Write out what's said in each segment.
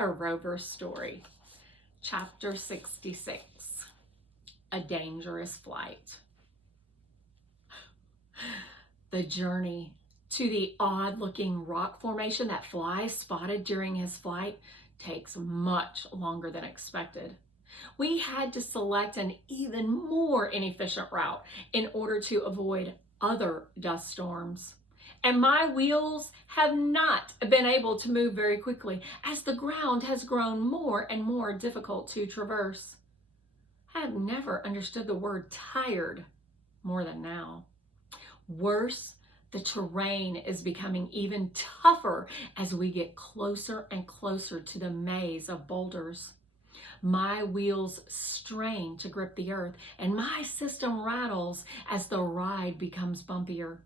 A Rover Story, Chapter 66, A Dangerous Flight. The journey to the odd-looking rock formation that Fly spotted during his flight takes much longer than expected. We had to select an even more inefficient route in order to avoid other dust storms. And my wheels have not been able to move very quickly as the ground has grown more and more difficult to traverse. I have never understood the word tired more than now. Worse, the terrain is becoming even tougher as we get closer and closer to the maze of boulders. My wheels strain to grip the earth, and my system rattles as the ride becomes bumpier.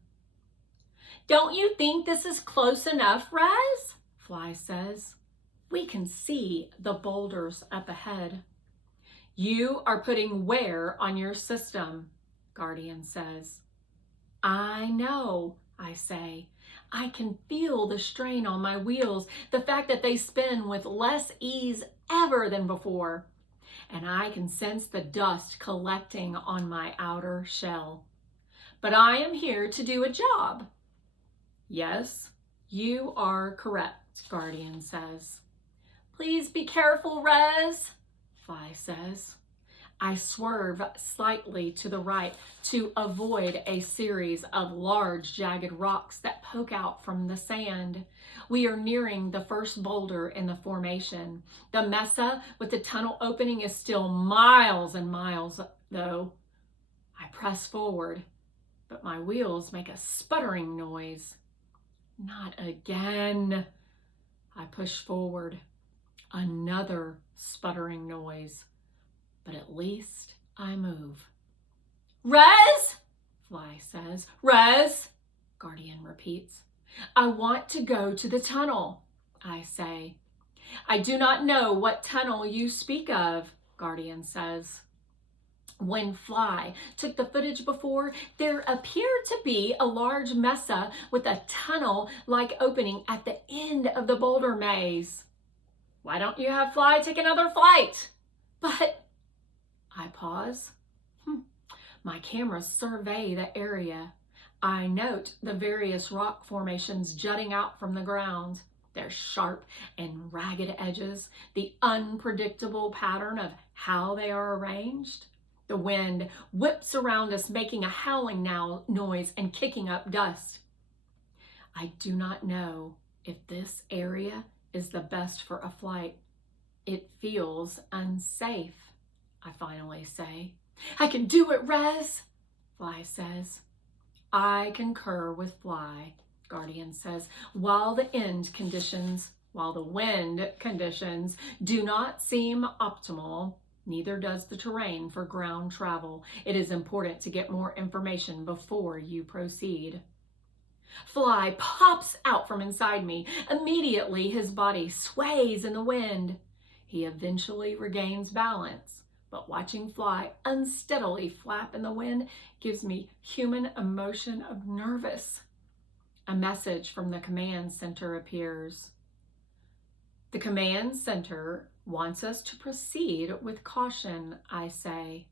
"Don't you think this is close enough, Raz?" Fly says. We can see the boulders up ahead. "You are putting wear on your system," Guardian says. "I know," I say. I can feel the strain on my wheels, the fact that they spin with less ease ever than before. And I can sense the dust collecting on my outer shell. But I am here to do a job. "Yes, you are correct," Guardian says. "Please be careful, Rez," Fly says. I swerve slightly to the right to avoid a series of large jagged rocks that poke out from the sand. We are nearing the first boulder in the formation. The mesa with the tunnel opening is still miles and miles, though. I press forward, but my wheels make a sputtering noise. Not again. I push forward. Another sputtering noise. But at least I move. "Rez," Fly says. "Rez," Guardian repeats. "I want to go to the tunnel," I say. "I do not know what tunnel you speak of," Guardian says. When Fly took the footage before, there appeared to be a large mesa with a tunnel-like opening at the end of the boulder maze. "Why don't you have Fly take another flight?" "But..." I pause. My cameras survey the area. I note the various rock formations jutting out from the ground, their sharp and ragged edges, the unpredictable pattern of how they are arranged. The wind whips around us, making a howling noise and kicking up dust. I do not know if this area is the best for a flight. It feels unsafe, I finally say. "I can do it, Rez," Fly says. I concur with Fly, Guardian says. While the wind conditions do not seem optimal, neither does the terrain for ground travel. It is important to get more information before you proceed. Fly pops out from inside me. Immediately, his body sways in the wind. He eventually regains balance, but watching Fly unsteadily flap in the wind gives me human emotion of nervous. A message from the command center appears. "The command center wants us to proceed with caution," I say.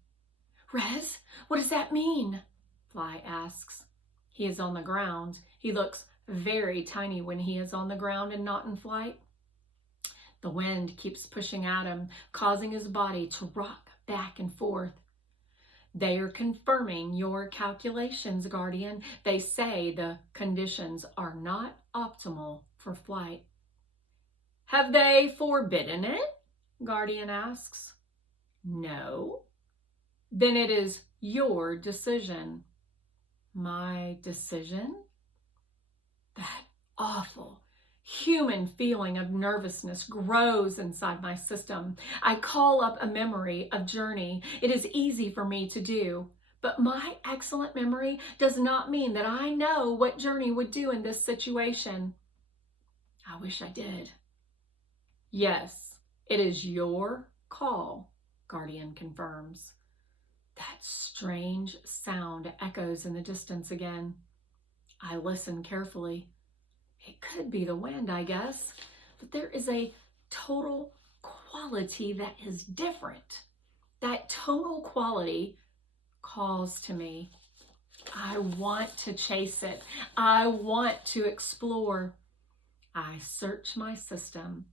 "Rez, what does that mean?" Fly asks. He is on the ground. He looks very tiny when he is on the ground and not in flight. The wind keeps pushing at him, causing his body to rock back and forth. "They are confirming your calculations, Guardian. They say the conditions are not optimal for flight." "Have they forbidden it?" Guardian asks. "No." "Then it is your decision." "My decision?" That awful human feeling of nervousness grows inside my system. I call up a memory of journey. It is easy for me to do, but my excellent memory does not mean that I know what journey would do in this situation. I wish I did. "Yes, it is your call," Guardian confirms. That strange sound echoes in the distance again. I listen carefully. It could be the wind, I guess, but there is a total quality that is different. That tonal quality calls to me. I want to chase it. I want to explore. I search my system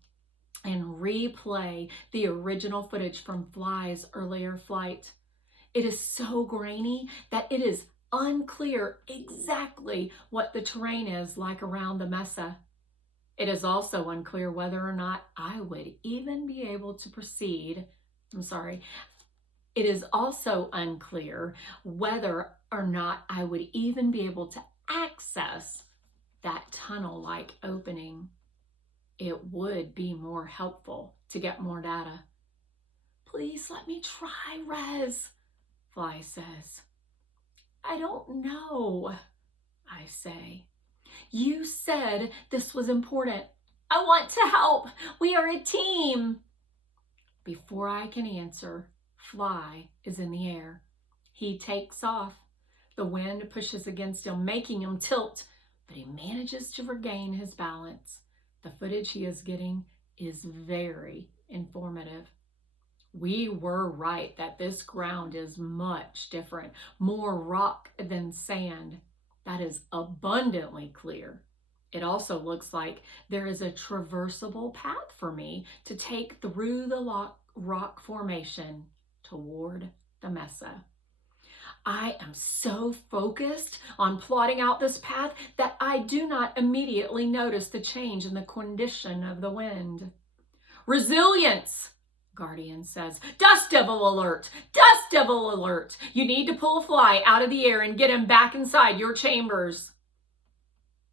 and replay the original footage from Fly's earlier flight. It is so grainy that it is unclear exactly what the terrain is like around the mesa. It is also unclear whether or not I would even be able to proceed. It is also unclear whether or not I would even be able to access that tunnel-like opening. It would be more helpful to get more data. Please let me try, Rez, Fly says. I don't know, I say. You said this was important. I want to help. We are a team. Before I can answer, Fly is in the air. He takes off. The wind pushes against him, making him tilt, but he manages to regain his balance. The footage he is getting is very informative. We were right that this ground is much different, more rock than sand. That is abundantly clear. It also looks like there is a traversable path for me to take through the rock formation toward the mesa. I am so focused on plotting out this path that I do not immediately notice the change in the condition of the wind. Resilience, Guardian says. Dust Devil alert! Dust Devil alert! You need to pull Fly out of the air and get him back inside your chambers.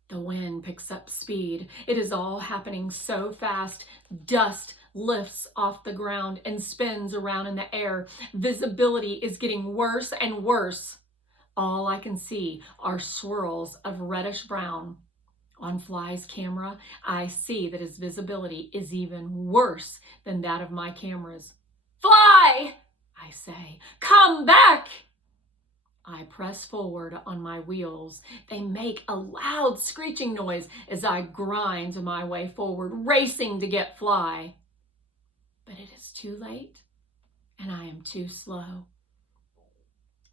The wind picks up speed. It is all happening so fast. Dust lifts off the ground and spins around in the air. Visibility is getting worse and worse. All I can see are swirls of reddish brown. On Fly's camera, I see that his visibility is even worse than that of my cameras. Fly, I say, come back! I press forward on my wheels. They make a loud screeching noise as I grind my way forward, racing to get Fly. But it is too late, and I am too slow.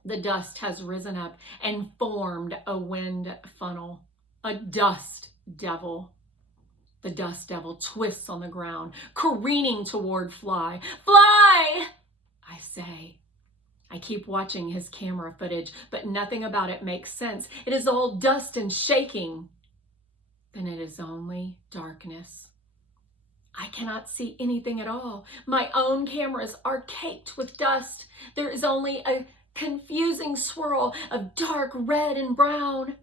The dust has risen up and formed a wind funnel, a dust devil. The dust devil twists on the ground, careening toward Fly. Fly, I say. I keep watching his camera footage, but nothing about it makes sense. It is all dust and shaking. Then it is only darkness. I cannot see anything at all. My own cameras are caked with dust. There is only a confusing swirl of dark red and brown.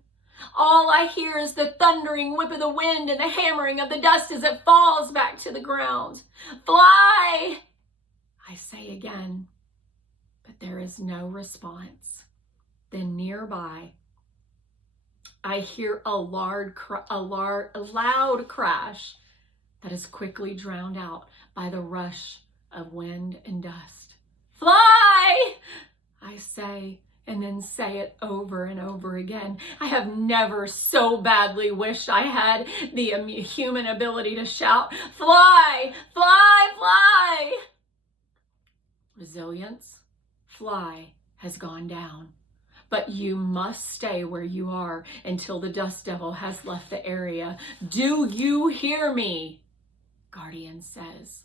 All I hear is the thundering whip of the wind and the hammering of the dust as it falls back to the ground. Fly, I say again. But there is no response. Then nearby, I hear a loud crash that is quickly drowned out by the rush of wind and dust. Fly, I say, and then say it over and over again. I have never so badly wished I had the human ability to shout, Fly, fly, fly. Resilience. Fly has gone down, but you must stay where you are until the dust devil has left the area. Do you hear me? Guardian says.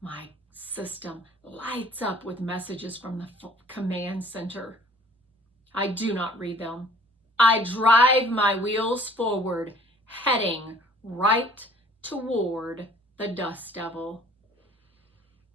My system lights up with messages from the command center. I do not read them. I drive my wheels forward, heading right toward the dust devil.